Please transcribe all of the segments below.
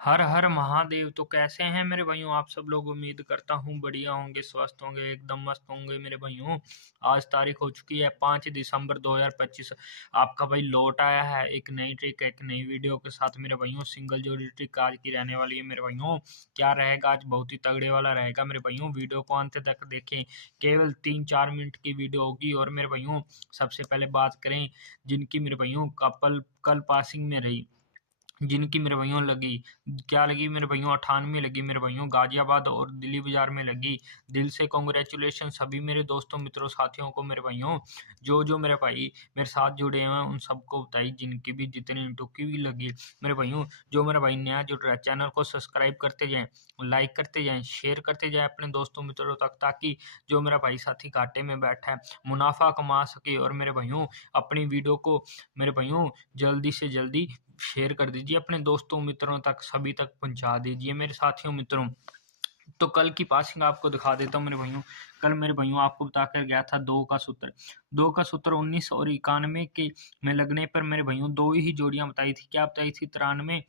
हर हर महादेव। तो कैसे हैं मेरे भाइयों आप सब लोग। उम्मीद करता हूँ बढ़िया होंगे, स्वस्थ होंगे, एकदम मस्त होंगे मेरे भाइयों। आज तारीख हो चुकी है 5 दिसंबर 2025। आपका भाई लौट आया है एक नई ट्रिक, एक नई वीडियो के साथ मेरे भाइयों। सिंगल जोड़ी ट्रिक आज की रहने वाली है मेरे भाइयों। क्या रहेगा आज, बहुत ही तगड़े वाला रहेगा मेरे भाइयों। वीडियो को अंत तक देखें, केवल 3-4 मिनट की वीडियो होगी। और मेरे भाइयों सबसे पहले बात करें जिनकी मेरे भाइयों कल पासिंग में रही, जिनकी मेरे भाइयों लगी, क्या लगी मेरे भाइयों, 98 लगी मेरे भाइयों। गाजियाबाद और दिल्ली बाजार में लगी। दिल से कॉन्ग्रेचुलेशन सभी मेरे दोस्तों, मित्रों, साथियों को मेरे भाइयों। जो मेरे भाई मेरे साथ जुड़े हैं उन सबको बताई, जिनकी भी जितनी टुकी भी लगी मेरे भाइयों। जो मेरा भाई नया जुड़ रहा है, चैनल को सब्सक्राइब करते जाएं, लाइक करते जाएं, शेयर करते जाएं अपने दोस्तों मित्रों तक, ताकि जो मेरा भाई साथी घाटे में बैठा है मुनाफा कमा सके। और मेरे भाइयों अपनी वीडियो को मेरे भाइयों जल्दी से जल्दी शेयर कर दीजिए अपने दोस्तों मित्रों तक, सभी तक पहुंचा दीजिए मेरे साथियों मित्रों। तो कल की पासिंग आपको दिखा देता हूँ मेरे भाइयों। कल मेरे भाइयों आपको बताकर गया था 2 का सूत्र 19 और 91 के में लगने पर मेरे भाइयों दो ही जोड़ियां बताई थी। क्या बताई थी, 93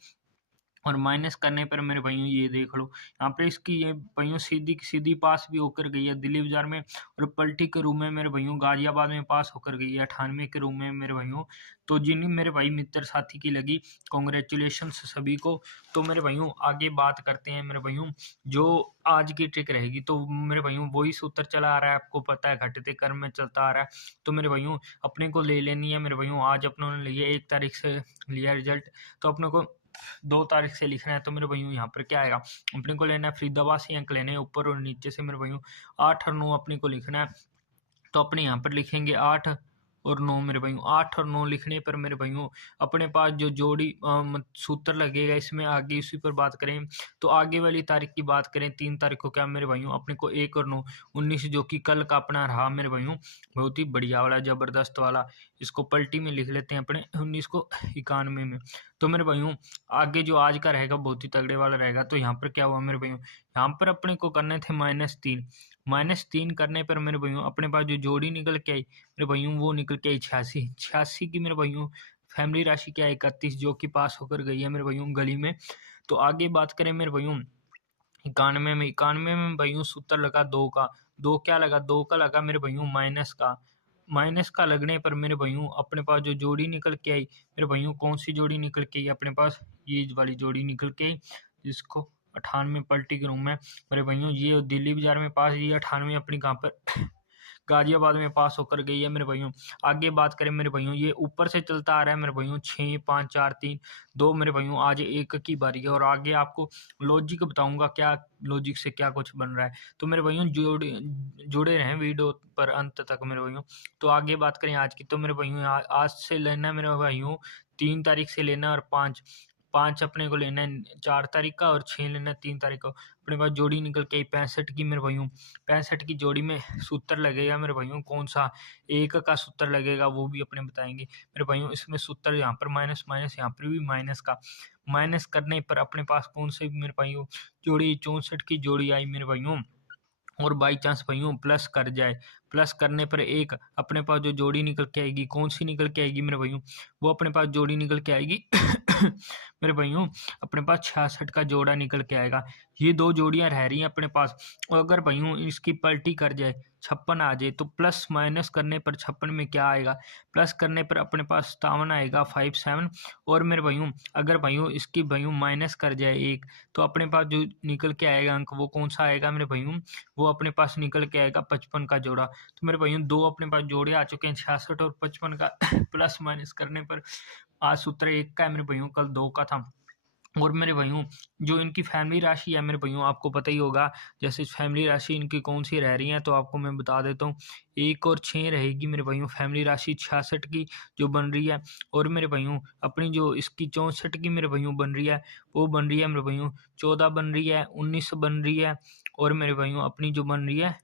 और माइनस करने पर मेरे भाइयों ये देख लो, यहाँ पे इसकी ये भाइयों सीधी सीधी पास भी होकर गई है दिल्ली बाजार में, और पलटी के रूम में मेरे भाइयों गाजियाबाद में पास होकर गई है 98 के रूम में मेरे भाइयों। तो जिन मेरे भाई मित्र साथी की लगी, कॉन्ग्रेचुलेशन सभी को। तो मेरे भाइयों आगे बात करते हैं मेरे भाइयों, जो आज की ट्रिक रहेगी। तो मेरे भाइयों वही सूत्र चला आ रहा है, आपको पता है घटते क्रम में चलता आ रहा है। तो मेरे भाइयों अपने को ले लेनी है मेरे भाइयों। आज अपनों ने लिया 1 तारीख से लिया रिजल्ट, तो अपने को 2 तारीख से लिखना है। तो मेरे भाइयों यहाँ पर क्या आएगा, अपने को लेना है फरीदाबाद से अंक लेने हैं ऊपर और नीचे से मेरे भाइयों। 8 और 9 अपने को लिखना है। तो अपने यहाँ पर लिखेंगे 8 और 9 मेरे भाइयों। 8 और 9 लिखने पर मेरे भाइयों अपने पास जो जोड़ी सूत्र लगेगा, इसमें आगे इसी पर बात करें। तो आगे वाली तारीख की बात करें, 3 तारीख को क्या मेरे भाइयों अपने को 1 और 9 19, जो कि कल का अपना रहा मेरे भाइयों, बहुत ही बढ़िया वाला जबरदस्त वाला। इसको पलटी में लिख लेते हैं अपने 19 को 91 में। तो मेरे भाइयों आगे जो आज का रहेगा बहुत ही तगड़े वाला रहेगा। तो यहाँ पर क्या हुआ मेरे भाइयों, यहाँ पर अपने को करने थे -3। -3 करने पर मेरे भाइयों अपने पास जो जोड़ी निकल के आई मेरे भाइयों, वो निकल के आई 86 की मेरे भाइयों। फैमिली राशि क्या है 31, जो कि पास होकर गई है मेरे भाइयों गली में। तो आगे बात करें मेरे भाइयों 91 में भाइयों सूत्र लगा 2 का। 2 क्या लगा, 2 का लगा मेरे भाइयों माइनस का लगने पर मेरे भाइयों अपने पास जो जोड़ी निकल के आई मेरे भाइयों, कौन सी जोड़ी निकल के आई अपने पास, ये वाली जोड़ी निकल के आई, जिसको 98 पलटी के रूम में मेरे भाइयों। ये दिल्ली बाजार में पास, ये 98 अपनी कहाँ पर गाजियाबाद में पास होकर गई है मेरे भाइयों। आगे बात करें मेरे भाइयों, ये ऊपर से चलता आ रहा है मेरे भाइयों 6 5 4 3 2 मेरे भाइयों। आज 1 की बारी है और आगे आपको लॉजिक बताऊंगा, क्या लॉजिक से क्या कुछ बन रहा है। तो मेरे भाइयों जुड़े रहें वीडियो पर अंत तक मेरे भाइयों। तो आगे बात करें आज की, तो मेरे भाइयों आज से लेना है मेरे भाइयों, 3 तारीख से लेना है, और 5 अपने को लेना है 4 तारीख का, और 6 लेना है 3 तारीख को। अपने पास जोड़ी निकल के आई 65 की मेरे भाइयों। 65 की जोड़ी में सूत्र लगेगा मेरे भाइयों, कौन सा, 1 का सूत्र लगेगा, वो भी अपने बताएंगे मेरे भाइयों। इसमें सूत्र यहाँ पर माइनस माइनस, यहाँ पर भी माइनस का। माइनस करने पर अपने पास कौन से मेरे भाइयों जोड़ी, 64 की जोड़ी आई मेरे भाइयों। और बाई चांस भाइयों प्लस कर जाए, प्लस करने पर एक अपने पास जो जोड़ी निकल के आएगी, कौन सी निकल के आएगी मेरे भाइयों, वो अपने पास जोड़ी निकल के आएगी मेरे भाइयों अपने पास 66 का जोड़ा निकल के आएगा। ये 2 जोड़ियां रह रही हैं अपने पास। और अगर भाइयों इसकी पलटी कर जाए, 56 आ जाए, तो प्लस माइनस करने पर 56 में क्या आएगा, प्लस करने पर अपने पास 57 आएगा, 57। और मेरे भाइयों अगर भाइयों इसकी भाइयों माइनस कर जाए 1, तो अपने पास जो निकल के आएगा अंक, वो कौन सा आएगा मेरे भाइयों, वो अपने पास निकल के आएगा 55 का जोड़ा। तो मेरे भाइयों 2 अपने पास जोड़े आ चुके हैं, 66 और 55 का प्लस माइनस करने पर आज सूत्र 1 का है मेरे भाइयों, कल 2 का था। और मेरे भाइयों जो इनकी फैमिली राशि है मेरे भाइयों, आपको पता ही होगा जैसे फैमिली राशि इनकी कौन सी रह रही है, तो आपको मैं बता देता हूँ। 1 और 6 रहेगी मेरे भाइयों फैमिली राशि 66 की जो बन रही है। और मेरे भाइयों अपनी जो इसकी 64 की मेरे भाइयों बन रही है, वो बन रही है मेरे भाइयों 14 बन रही है, 19 बन रही है। और मेरे भाइयों अपनी जो बन रही है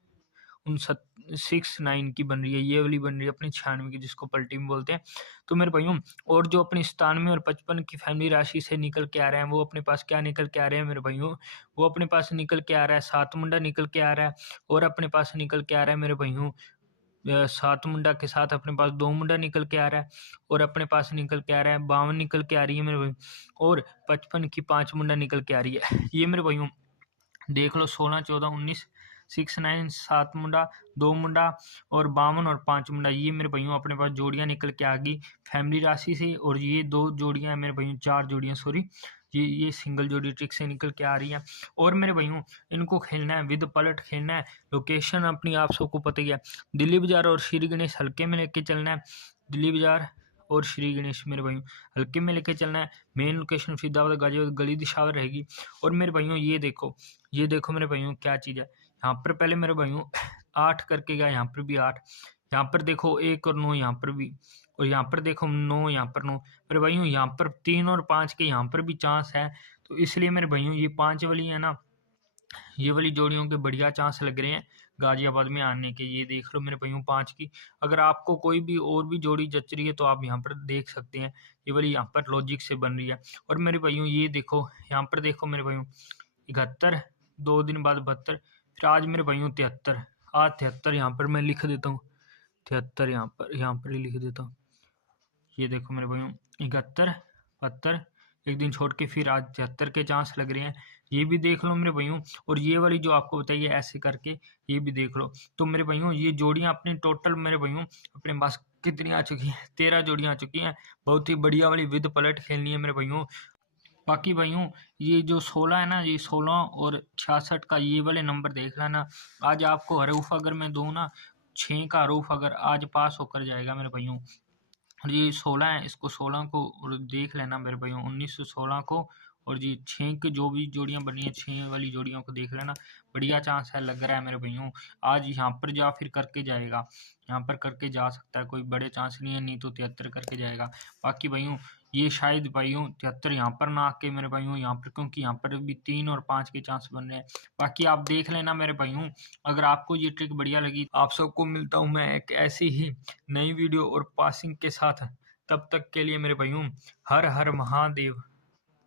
69 की बन रही है, ये वाली बन रही है अपनी 96 की, जिसको पलटी में बोलते हैं। तो मेरे भाइयों और जो अपनी 97 और 55 की फैमिली राशि से निकल के आ रहे हैं, वो अपने पास क्या निकल के आ रहे हैं मेरे भाइयों, वो अपने पास निकल के आ रहा है 7 मुंडा निकल के आ रहा है। और अपने पास निकल के आ रहा है मेरे भाइयों 7 मुंडा के साथ अपने पास 2 मुंडा निकल के आ रहा है, और अपने पास निकल के आ रहा है 52 निकल के आ रही है मेरे भाई, और 55 की 5 मुंडा निकल के आ रही है। ये मेरे भाइयों देख लो 16, 14, 19, 6, 9, 7 मुंडा, 2 मुंडा और 52 और 5 मुंडा, ये मेरे भाइयों अपने पास जोड़ियां निकल के आ गई फैमिली राशि से। और ये 2 जोड़ियां हैं मेरे भाइयों, 4 जोड़ियां सॉरी, ये सिंगल जोड़ी ट्रिक से निकल के आ रही है। और मेरे भाइयों इनको खेलना है विद पलट खेलना है। लोकेशन अपनी आप सबको पता ही है, दिल्ली बाजार और श्री गणेश हल्के में लेके चलना है। दिल्ली बाजार और श्री गणेश मेरे भाइयों हल्के में लेके चलना है। मेन लोकेशन फरीदाबाद गाजियाबाद गली दिशावर रहेगी। और मेरे भाइयों ये देखो मेरे भाइयों क्या चीज़ है। यहाँ पर पहले मेरे भाइयों 8 करके गया, यहाँ पर भी 8, यहाँ पर देखो 1 और 9 यहाँ पर भी, और यहाँ पर देखो 9, यहाँ पर 9 मेरे भाइयों, यहाँ पर 3 और 5 के यहाँ पर भी चांस है। तो इसलिए मेरे भाइयों ये 5 वाली है ना, ये वाली जोड़ियों के बढ़िया चांस लग रहे हैं गाजियाबाद में आने के। ये देख लो मेरे भाइयों 5 की। अगर आपको कोई भी और भी जोड़ी जच रही है तो आप यहाँ पर देख सकते हैं, ये वाली यहाँ पर लॉजिक से बन रही है। और मेरे भाइयों ये देखो, यहाँ पर देखो मेरे भाइयों 71, 2 दिन बाद 72, फिर आज मेरे भाइयों 73, आज 73 यहाँ पर मैं लिख देता हूँ, 73 यहाँ पर ही लिख देता हूँ। ये देखो मेरे भाइयों 71, 72, एक दिन छोड़ के फिर आज 73 के चांस लग रहे हैं। ये भी देख लो मेरे भाइयों। और ये वाली जो आपको बताइए ऐसे करके ये भी देख लो। तो मेरे भाइयों ये जोड़ियां अपनी टोटल मेरे भाइयों अपने पास कितनी आ चुकी हैं, 13 जोड़ियां आ चुकी हैं। बहुत ही बढ़िया वाली विद पलट खेलनी है मेरे भाइयों। बाकी भाइयों ये जो 16 है ना, ये 16 और 66 का ये वाले नंबर देख लेना। आज आपको हरूफ अगर मैं दूँ ना, 6 का हरूफ अगर आज पास होकर जाएगा मेरे भाइयों। और ये 16 है, इसको 16 को और देख लेना मेरे भाइयों, 19 से 16 को, और जी 6 की जो भी जोड़ियां बनी है 6 वाली जोड़ियों को देख लेना। बढ़िया चांस है लग रहा है मेरे भाइयों। आज यहाँ पर जा फिर करके जाएगा, यहाँ पर करके जा सकता है, कोई बड़े चांस नहीं है, नहीं तो 73 करके जाएगा। बाकी भाइयों ये शायद भाइयों 73 यहाँ पर ना आके मेरे भाइयों यहाँ पर, क्योंकि यहाँ पर भी 3 और 5 के चांस बन रहे हैं। बाकी आप देख लेना मेरे भाइयों। अगर आपको ये ट्रिक बढ़िया लगी, आप सबको मिलता हूँ मैं एक ऐसी ही नई वीडियो और पासिंग के साथ। तब तक के लिए मेरे भाइयों हर हर महादेव।